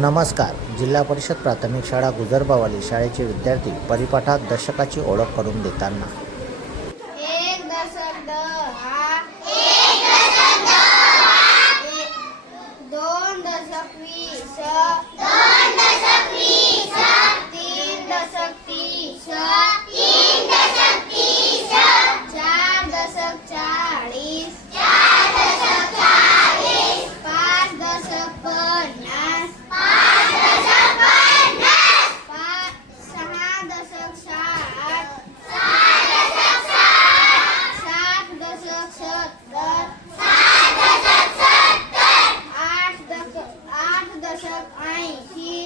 नमस्कार. जिल्हा परिषद प्राथमिक शाळा गुजरबावाली शाळेचे विद्यार्थी परिपाठात दशकाची ओळख करून देताना एक दशक दहा, दोन दशक वीस, तीन दशक तीस, चार दशक चाळीस, पाच दशक पन्नास, सहा दशक साठ, सात दशक सत्तर, आठ दशक 80,